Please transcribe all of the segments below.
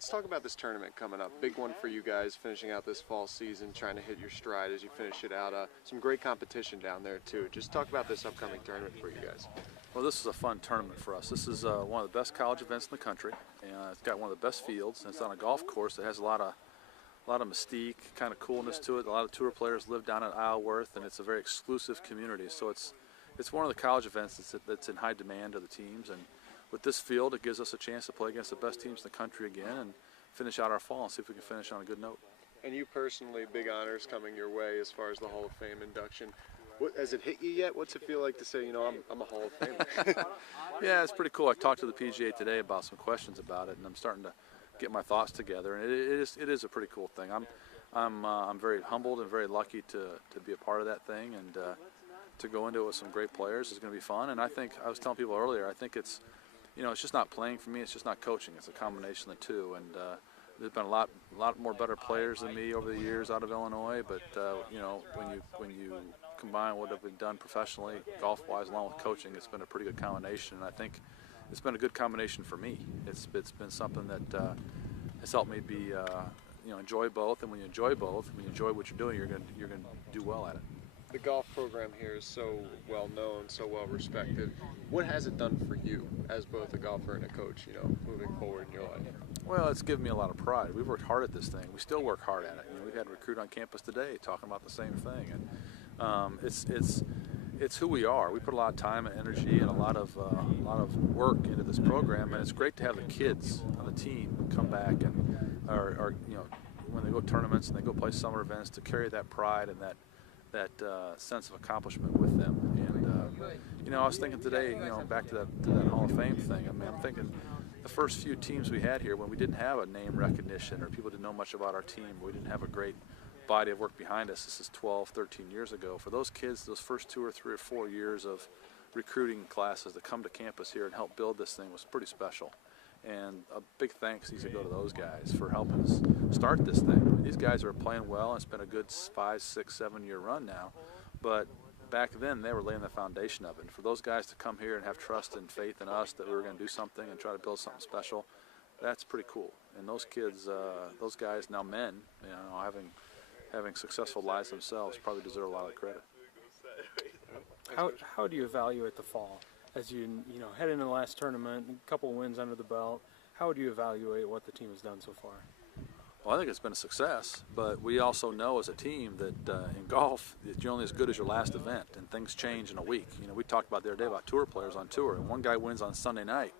Let's talk about this tournament coming up. Big one for you guys, finishing out this fall season, trying to hit your stride as you finish it out. Some great competition down there too. Just talk about this upcoming tournament for you guys. Well, this is a fun tournament for us. This is one of the best college events in the country, and it's got one of the best fields. And it's on a golf course that has a lot of mystique, kind of coolness to it. A lot of tour players live down at Isleworth, and it's a very exclusive community. So it's one of the college events that's in high demand to the teams. And with this field, it gives us a chance to play against the best teams in the country again and finish out our fall and see if we can finish on a good note. And you personally, big honors coming your way as far as the Hall of Fame induction. Has it hit you yet? What's it feel like to say, you know, I'm a Hall of Famer? Yeah, it's pretty cool. I talked to the PGA today about some questions about it, and I'm starting to get my thoughts together. And it is a pretty cool thing. I'm very humbled and very lucky to be a part of that thing, and to go into it with some great players is going to be fun. And I think I was telling people earlier, I think it's, you know, it's just not playing for me. It's just not coaching. It's a combination of the two. And there's been a lot more better players than me over the years out of Illinois. But you know, when you combine what have been done professionally, golf-wise, along with coaching, it's been a pretty good combination. And I think it's been a good combination for me. It's been something that has helped me be, you know, enjoy both. And when you enjoy both, when you enjoy what you're doing, you're going to do well at it. The golf program here is so well known, so well respected. What has it done for you as both a golfer and a coach, you know, moving forward in your life? Well, it's given me a lot of pride. We've worked hard at this thing. We still work hard at it. You know, we've had a recruit on campus today talking about the same thing, and it's who we are. We put a lot of time and energy and a lot of work into this program, and it's great to have the kids on the team come back and are you know, when they go to tournaments and they go play summer events, to carry that pride and that sense of accomplishment with them. And you know, I was thinking today, you know, back to that Hall of Fame thing. I mean, I'm thinking the first few teams we had here, when we didn't have a name recognition or people didn't know much about our team, we didn't have a great body of work behind us. This is 12, 13 years ago. For those kids, those first 2 or 3 or 4 years of recruiting classes to come to campus here and help build this thing was pretty special. And a big thanks needs to go to those guys for helping us start this thing. I mean, these guys are playing well, and it's been a good 5, 6, 7 year run now. But back then, they were laying the foundation of it. And for those guys to come here and have trust and faith in us that we were going to do something and try to build something special, that's pretty cool. And those kids, those guys, now men, you know, having successful lives themselves, probably deserve a lot of credit. How do you evaluate the fall? As you know, head into the last tournament, a couple wins under the belt, how would you evaluate what the team has done so far? Well, I think it's been a success, but we also know as a team that in golf, you're only as good as your last event, and things change in a week. You know, we talked about the other day about tour players on tour, and one guy wins on Sunday night.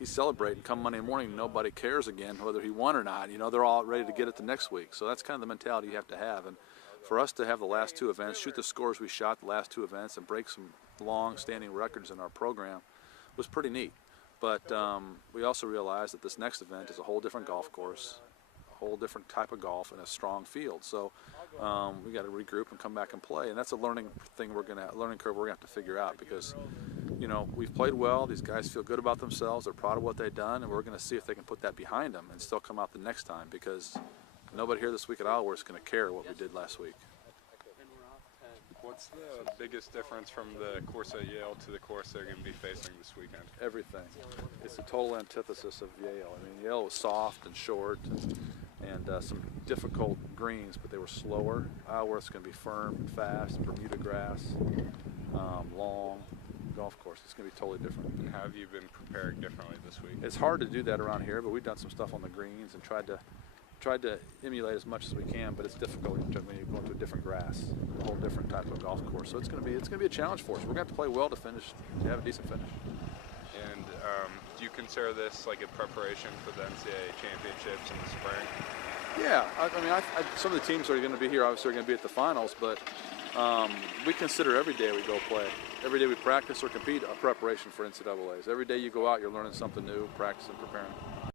He's celebrating. Come Monday morning, nobody cares again whether he won or not. You know, they're all ready to get it the next week. So that's kind of the mentality you have to have. And for us to have the last 2 events, shoot the scores we shot the last 2 events, and break some long-standing records in our program was pretty neat. But we also realized that this next event is a whole different golf course, a whole different type of golf, and a strong field. So we got to regroup and come back and play. And that's a learning curve we're going to have to figure out, because you know, we've played well. These guys feel good about themselves. They're proud of what they've done, and we're going to see if they can put that behind them and still come out the next time, because nobody here this week at Isleworth is going to care what we did last week. What's the biggest difference from the course at Yale to the course they're going to be facing this weekend? Everything. It's the total antithesis of Yale. I mean, Yale was soft and short and some difficult greens, but they were slower. Isleworth's going to be firm and fast, Bermuda grass, long golf course. It's going to be totally different. And how have you been preparing differently this week? It's hard to do that around here, but we've done some stuff on the greens and tried to emulate as much as we can, but it's difficult when you go into a different grass, a whole different type of golf course. So it's going to be a challenge for us. We're going to have to play well to have a decent finish. And do you consider this like a preparation for the NCAA championships in the spring? Yeah, I mean, some of the teams that are going to be here obviously are going to be at the finals, but we consider every day we go play, every day we practice or compete, a preparation for NCAAs. Every day you go out, you're learning something new, practicing, preparing.